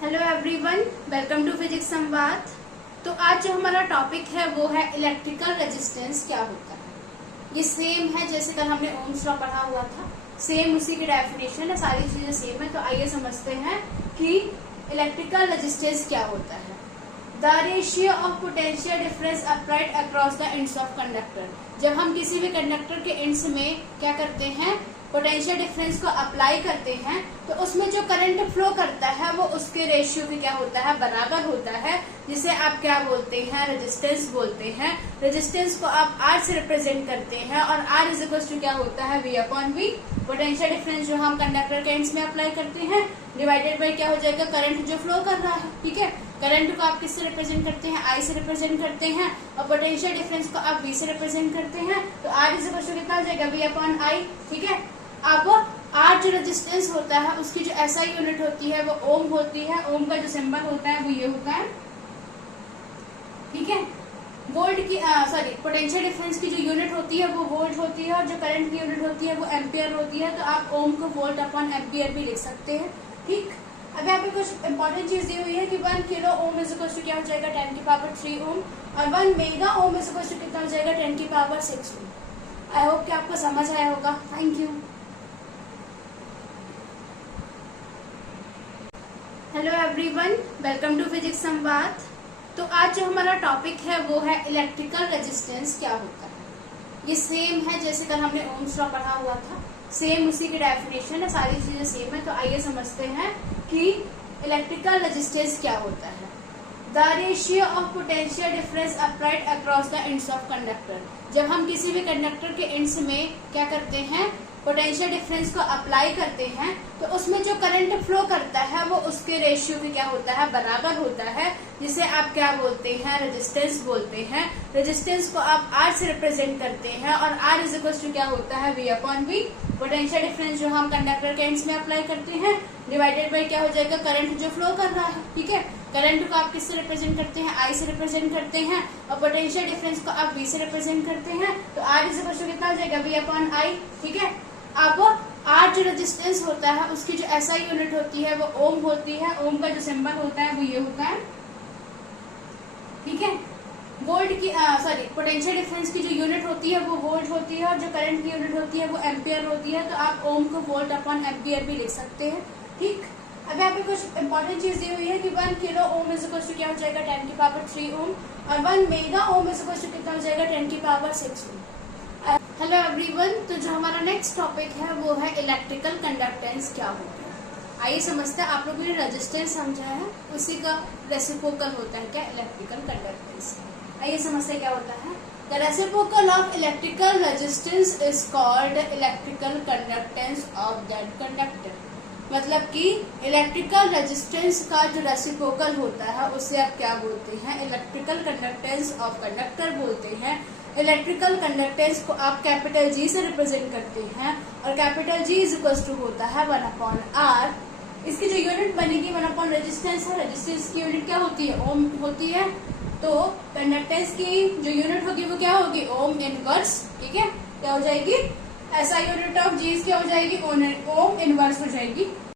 Hello everyone, welcome to physics Samvad. तो आज जो हमारा टॉपिक है वो है इलेक्ट्रिकल रेजिस्टेंस क्या होता है। ये सेम है जैसे कल हमने ओम्स लॉ पढ़ा हुआ था, सेम उसी की डेफिनेशन है, सारी चीजें सेम है। तो आइए समझते हैं कि इलेक्ट्रिकल रेजिस्टेंस क्या होता है। The ratio of potential difference applied across the ends of conductor. जब हम किसी भी कंडक्टर के एंड्स में क्या करते हैं, पोटेंशियल डिफरेंस को अप्लाई करते हैं, तो उसमें जो करंट फ्लो करता है वो उसके रेशियो के क्या होता है, बराबर होता है, जिसे आप क्या बोलते हैं, रेजिस्टेंस बोलते हैं। रेजिस्टेंस को आप आर से रिप्रेजेंट करते हैं और आर इज इक्वल टू क्या होता है, V upon V. Potential difference जो हम कंडक्टर के एंड्स में अप्लाई करते हैं डिवाइडेड बाई क्या हो जाएगा, करंट जो फ्लो कर रहा है। ठीक है, करंट को आप किससे रिप्रेजेंट करते हैं, आई से रिप्रेजेंट करते हैं, और पोटेंशियल डिफरेंस को आप वी से रिप्रेजेंट करते हैं। तो आर इज इक्वल टू कितना हो जाएगा, वी अपॉन आई। ठीक है, अब आर जो रेजिस्टेंस होता है उसकी जो एसआई यूनिट होती है वो ओम होती है। ओम का जो सिंबल होता है वो ये होता है। ठीक है, वोल्ट की सॉरी पोटेंशियल डिफरेंस की जो यूनिट होती है वो वोल्ट होती है, और जो करंट की यूनिट होती है वो एम्पियर होती है। तो आप ओम को वोल्ट अपॉन एम्पियर भी लिख सकते हैं। ठीक, अब यहाँ पे कुछ इंपॉर्टेंट चीज दी हुई है कि 1 kilo ohm is equal to क्या हो जाएगा, 10 की पावर 3 ओम, और 1 mega ohm is equal to कितना हो जाएगा, 10 की पावर 6 ओम। आई होप कि आपको समझ आया होगा। Thank you. Hello everyone, welcome to physics Samvad. तो आज जो हमारा टॉपिक है वो है इलेक्ट्रिकल रेजिस्टेंस क्या होता है। ये सेम है जैसे कल हमने ओम्स लॉ पढ़ा हुआ था, सेम उसी की डेफिनेशन है, सारी चीजें सेम है। तो आइए समझते हैं कि इलेक्ट्रिकल रेजिस्टेंस क्या होता है। The ratio of potential difference applied across the ends of conductor. जब हम किसी भी कंडक्टर के एंड्स में क्या करते हैं, पोटेंशियल डिफरेंस को अप्लाई करते हैं, तो उसमें जो करंट फ्लो करता है वो उसके रेशियो के क्या होता है, बराबर होता है, जिसे आप क्या बोलते हैं, रेजिस्टेंस बोलते हैं। रेजिस्टेंस को आप आर से रिप्रेजेंट करते हैं और आर इज इक्वल टू क्या होता है, V upon V. Potential difference जो हम कंडक्टर के एंड्स में अप्लाई करते हैं डिवाइडेड बाई क्या हो जाएगा, करंट जो फ्लो कर रहा है। ठीक है, करंट को आप किससे रिप्रेजेंट करते हैं, आई से रिप्रेजेंट करते हैं, और पोटेंशियल डिफरेंस को आप वी से रिप्रेजेंट करते हैं। तो आर इज इक्वल टू कितना हो जाएगा, वी अपॉन आई। ठीक है, अब आर जो रेजिस्टेंस होता है उसकी जो एसआई यूनिट होती है वो ओम होती है। ओम का जो सिंबल होता है वो ये होता है। ठीक है, वोल्ट की सॉरी पोटेंशियल डिफरेंस की जो यूनिट होती है वो वोल्ट होती है, और जो करंट की यूनिट होती है वो एम्पियर होती है। तो आप ओम को वोल्ट अपॉन एम्पियर भी लिख सकते हैं। ठीक, अब यहाँ पे कुछ इंपॉर्टेंट चीज दी हुई है कि 1 kilo ohm is equal to क्या हो जाएगा, 10 की पावर 3 ओम, और 1 mega ohm is equal to कितना हो जाएगा, 10 की पावर 6 ओम। हेलो एवरीवन, तो जो हमारा नेक्स्ट टॉपिक है वो है इलेक्ट्रिकल कंडक्टेंस क्या होता है। आइए समझते हैं। आप लोगों ने रेजिस्टेंस समझा है, उसी का रेसिप्रोकल होता है क्या, इलेक्ट्रिकल कंडक्टेंस। आइए समझते हैं क्या होता है। The reciprocal of electrical resistance is called electrical conductance of that conductor. मतलब कि इलेक्ट्रिकल रेजिस्टेंस का जो रेसिप्रोकल होता है उसे आप क्या बोलते हैं, इलेक्ट्रिकल कंडक्टेंस ऑफ कंडक्टर बोलते हैं। इलेक्ट्रिकल कंडक्टेंस को आप कैपिटल जी से रिप्रेजेंट करते हैं, और capital G is equal to होता है 1 अपॉन आर। इसकी जो यूनिट बनेगी 1 अपॉन रेजिस्टेंस है, रेजिस्टेंस की यूनिट क्या होती है, ओम होती है। तो कंडक्टेंस की जो यूनिट होगी वो क्या होगी, ओम इनवर्स। ठीक है, क्या हो जाएगी, ऐसा यूनिट ऑफ जी क्या हो जाएगी, ओम इनवर्स हो जाएगी।